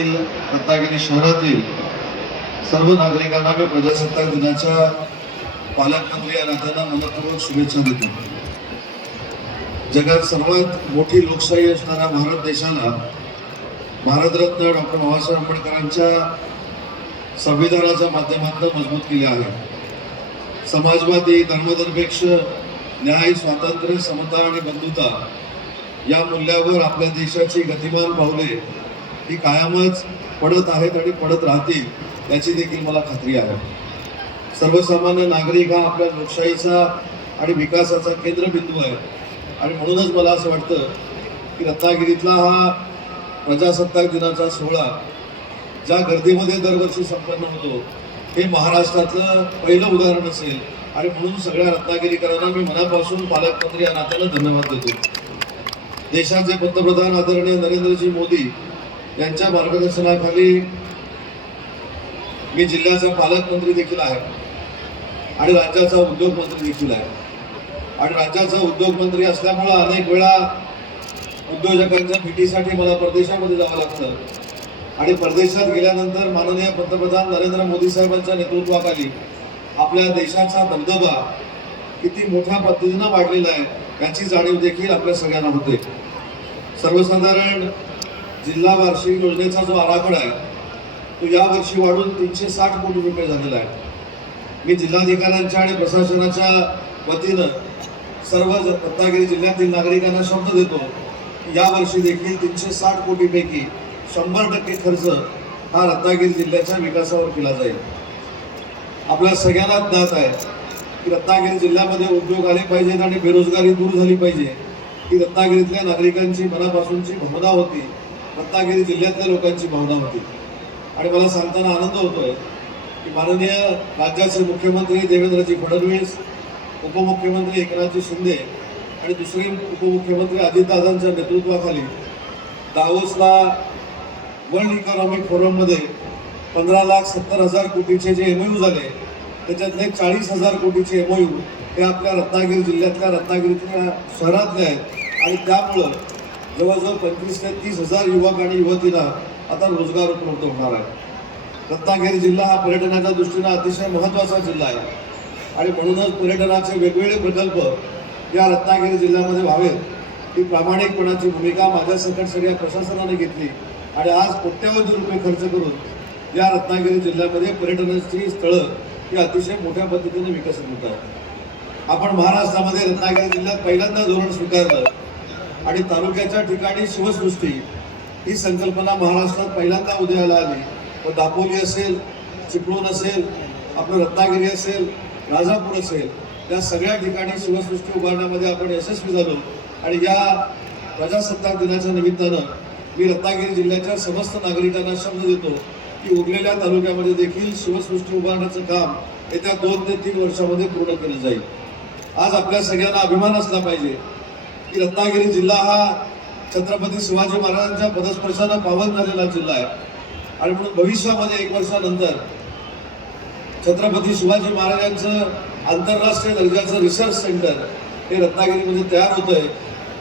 रत्नागिरी शहरातील सर्व नागरिकांना मी प्रजासत्ताक दिनाच्या पालकमंत्री या मनपूर्वक शुभेच्छा देतो. जगात सर्वात मोठी लोकशाही असणाऱ्या भारत देशाला भारतरत्न डॉक्टर बाबासाहेब आंबेडकरांच्या संविधानाच्या माध्यमातून मजबूत केले आहे. समाजवादी धर्मनिरपेक्ष न्याय स्वातंत्र्य समता आणि बंधुता या मूल्यावर आपल्या देशाची गतिमान पावले ही कायमच पडत आहेत आणि पडत राहतील याची देखील मला खात्री आहे. सर्वसामान्य नागरिक हा आपल्या लोकशाहीचा आणि विकासाचा केंद्रबिंदू आहे. आणि म्हणूनच मला असं वाटतं की रत्नागिरीतला हा प्रजासत्ताक दिनाचा सोहळा ज्या गर्दीमध्ये दरवर्षी संपन्न होतो हे महाराष्ट्रातलं पहिलं उदाहरण असेल. आणि म्हणून सगळ्या रत्नागिरीकरांना मी मनापासून पालकमंत्री या नात्यानं धन्यवाद देतो. देशाचे पंतप्रधान आदरणीय नरेंद्रजी मोदी यांच्या मार्गदर्शनाखाली मी जिल्ह्याचा पालकमंत्री देखील आहे आणि राज्याचा उद्योगमंत्री देखील आहे. आणि राज्याचा उद्योगमंत्री असल्यामुळं अनेक वेळा उद्योजकांच्या भेटीसाठी मला परदेशामध्ये जावं लागतं. आणि परदेशात गेल्यानंतर माननीय पंतप्रधान नरेंद्र मोदी साहेबांच्या नेतृत्वाखाली आपल्या देशाचा दबदबा किती मोठ्या पद्धतीनं वाढलेला आहे याची जाणीव देखील आपल्या सगळ्यांना होते. सर्वसाधारण जिल्हा वार्षिक योजनेचा जो आराखडा आहे तो यावर्षी वाढून तीनशे साठ कोटी रुपये झालेला आहे. मी जिल्हाधिकाऱ्यांच्या आणि प्रशासनाच्या वतीनं सर्व रत्नागिरी जिल्ह्यातील नागरिकांना शब्द देतो यावर्षी देखील तीनशे साठ कोटीपैकी शंभर टक्के खर्च हा रत्नागिरी जिल्ह्याच्या विकासावर केला जाईल. आपल्या सगळ्यांना ज्ञात आहे की रत्नागिरी जिल्ह्यामध्ये उद्योग आले पाहिजेत आणि बेरोजगारी दूर झाली पाहिजे ही रत्नागिरीतल्या नागरिकांची मनापासूनची भावना होती. रत्नागिरी जिल्ह्यातल्या लोकांची भावना होती. आणि मला सांगताना आनंद होतोय की माननीय राज्याचे मुख्यमंत्री देवेंद्रजी फडणवीस उपमुख्यमंत्री एकनाथजी शिंदे आणि दुसरे उपमुख्यमंत्री अजितदादांच्या नेतृत्वाखाली दावोसला वर्ल्ड इकॉनॉमिक फोरममध्ये पंधरा लाख सत्तर हजार कोटीचे जे एम यू झाले त्याच्यातले चाळीस हजार कोटीचे एम यू हे आपल्या रत्नागिरी जिल्ह्यातल्या रत्नागिरीतल्या शहरातले आहेत. आणि त्यामुळं जवळजवळ पंचवीस ते तीस हजार युवक आणि युवतींना आता रोजगार उपलब्ध होणार आहे. रत्नागिरी जिल्हा हा पर्यटनाच्या दृष्टीनं अतिशय महत्त्वाचा जिल्हा आहे. आणि म्हणूनच पर्यटनाचे वेगवेगळे प्रकल्प या रत्नागिरी जिल्ह्यामध्ये व्हावेत. ही प्रामाणिकपणाची भूमिका माझ्या सकट सगळ्या प्रशासनाने घेतली. आणि आज कोट्यावधी रुपये खर्च करून या रत्नागिरी जिल्ह्यामध्ये पर्यटनाची स्थळं ही अतिशय मोठ्या पद्धतीने विकसित होत आहेत. आपण महाराष्ट्रामध्ये रत्नागिरी जिल्ह्यात पहिल्यांदा धोरण स्वीकारलं. आणि तालुक्याच्या ठिकाणी शिवसृष्टी ही संकल्पना महाराष्ट्रात पहिल्यांदा उदयाला आली. व दापोली असेल चिपळूण असेल आपलं रत्नागिरी असेल राजापूर असेल या सगळ्या ठिकाणी शिवसृष्टी उभारण्यामध्ये आपण यशस्वी झालो. आणि या प्रजासत्ताक दिनाच्या निमित्तानं मी रत्नागिरी जिल्ह्याच्या समस्त नागरिकांना शब्द देतो की उरलेल्या तालुक्यामध्ये देखील शिवसृष्टी उभारण्याचं काम येत्या दोन ते तीन वर्षामध्ये पूर्ण केलं जाईल. आज आपल्या सगळ्यांना अभिमान असला पाहिजे. की रत्नागिरी जिल्हा हा छत्रपती शिवाजी महाराजांच्या पदस्पर्शानं पावन झालेला जिल्हा आहे. आणि म्हणून भविष्यामध्ये एक वर्षानंतर छत्रपती शिवाजी महाराजांचं आंतरराष्ट्रीय दर्जाचं रिसर्च सेंटर हे रत्नागिरीमध्ये तयार होत आहे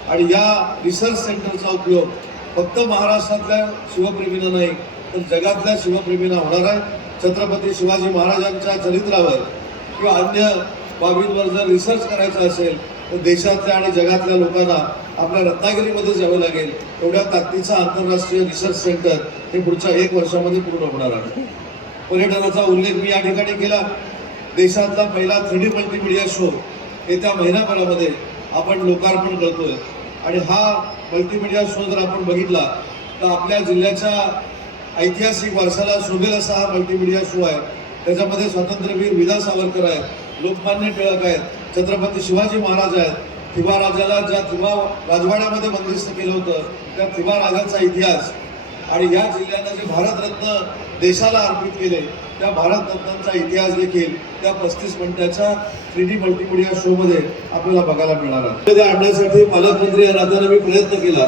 आणि या रिसर्च सेंटरचा उपयोग फक्त महाराष्ट्रातल्या शिवप्रेमींना नाही तर जगातल्या शिवप्रेमींना होणार आहे. छत्रपती शिवाजी महाराजांच्या चरित्रावर किंवा अन्य बाबींवर जर रिसर्च करायचा असेल देशातल्या आणि जगातल्या लोकांना आपल्या रत्नागिरीमध्ये जावं लागेल एवढ्या ताकदीचं आंतरराष्ट्रीय रिसर्च सेंटर हे पुढच्या एक वर्षामध्ये पूर्ण होणार आहे. पर्यटनाचा उल्लेख मी या ठिकाणी केला. देशातला पहिला थ्री डी मल्टीमिडिया शो येत्या महिनाभरामध्ये आपण लोकार्पण करतोय. आणि हा मल्टीमीडिया शो जर आपण बघितला तर आपल्या जिल्ह्याच्या ऐतिहासिक वारसाला शोभेल असा हा मल्टीमीडिया शो आहे. त्याच्यामध्ये स्वातंत्र्यवीर विदा सावरकर आहेत लोकमान्य टिळक आहेत छत्रपती शिवाजी महाराज आहेत. थिबा राजाला ज्या थिबा राजवाड्यामध्ये बंदिस्त केलं होतं त्या थिबा राजाचा इतिहास आणि या जिल्ह्यानं जे भारतरत्न देशाला अर्पित केले त्या भारतरत्नांचा इतिहास देखील त्या पस्तीस मिनिटाच्या थ्री डी मल्टीमिडिया शोमध्ये आपल्याला बघायला मिळणार आहे ते आणण्यासाठी पालकमंत्री या नात्यानं मी प्रयत्न केला.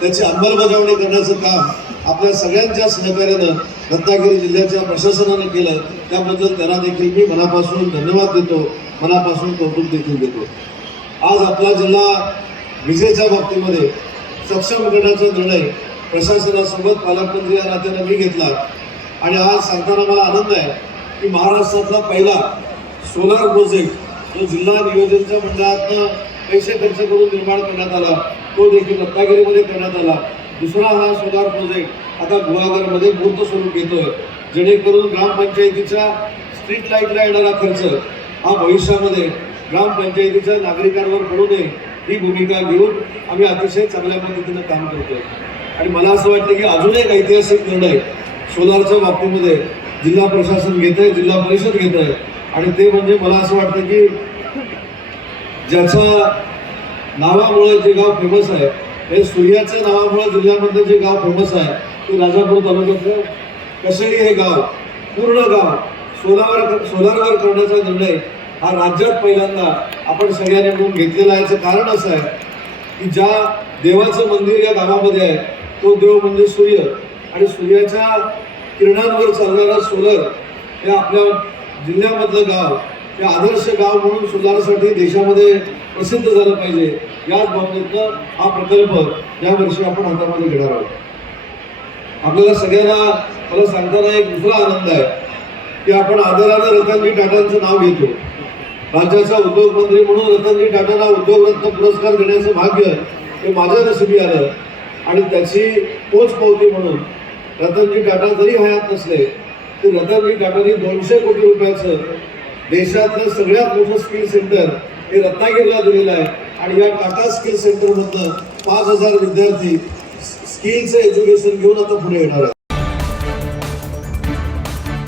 त्याची अंमलबजावणी करण्याचं काम आपल्या सगळ्यांच्या सहकार्यानं रत्नागिरी जिल्ह्याच्या प्रशासनानं केलं. त्याबद्दल त्यांना देखील मी मनापासून धन्यवाद देतो. मनापासून कौतुक देखील देतो. आज आपला जिल्हा विजेच्या बाबतीमध्ये सक्षम करण्याचा निर्णय प्रशासनासोबत पालकमंत्री या नात्यानं मी घेतला. आणि आज सांगताना मला आनंद आहे की महाराष्ट्रातला पहिला सोलार प्रोजेक्ट जो जिल्हा नियोजनच्या मंडळातनं पैसे खर्च करून निर्माण करण्यात आला तो देखील रत्नागिरीमध्ये करण्यात आला. दुसरा हा सोलार प्रोजेक्ट आता गुहागरमध्ये मूर्त स्वरूप घेतोय. जेणेकरून ग्रामपंचायतीच्या स्ट्रीट लाईटला येणारा खर्च हा भविष्यामध्ये ग्रामपंचायतीच्या नागरिकांवर पडू नये ही भूमिका घेऊन आम्ही अतिशय चांगल्या पद्धतीनं काम करतोय. आणि मला असं वाटतं की अजून एक ऐतिहासिक निर्णय सोलारच्या बाबतीमध्ये जिल्हा प्रशासन घेत आहे जिल्हा परिषद घेत आहे आणि ते म्हणजे मला असं वाटतं की ज्याच्या नावामुळे जे गाव फेमस आहे हे सूर्याच्या नावामुळे जिल्ह्यामध्ये जे गाव फेमस आहे ते राजापूर तालुक्यातलं कसंही हे गाव पूर्ण गाव सोलावर सोलारवर करण्याचा निर्णय हा राज्यात पहिल्यांदा आपण सगळ्यांनी मिळून घेतलेला आहे. याचं कारण असं आहे की ज्या देवाचं मंदिर या गावामध्ये आहे तो देव म्हणजे सूर्य. आणि सूर्याच्या किरणांवर चालणारा सोलर हे आपल्या जिल्ह्यामधलं गाव हे आदर्श गाव म्हणून सोलारसाठी देशामध्ये प्रसिद्ध झालं पाहिजे. याच बाबतीतनं हा प्रकल्प यावर्षी आपण हातामध्ये घेणार आहोत. आपल्याला सगळ्यांना मला सांगताना एक दुसरा आनंद आहे. की आपण आदरानं रतनजी टाटांचं नाव घेतो. राज्याचा उद्योगमंत्री म्हणून रतनजी टाटांना उद्योगरत्न पुरस्कार देण्याचं भाग्य हे माझ्या नसिबी आलं. आणि त्याची पोच पावती म्हणून रतनजी टाटा जरी हयात नसले तरी रतनजी टाटांनी दोनशे कोटी रुपयाचं देशातलं सगळ्यात मोठं स्किल सेंटर हे रत्नागिरीला दिलेलं आहे. आणि या टाटा स्किल सेंटरमधनं पाच हजार विद्यार्थी स्किलचं एज्युकेशन घेऊन आता पुढे येणार आहेत.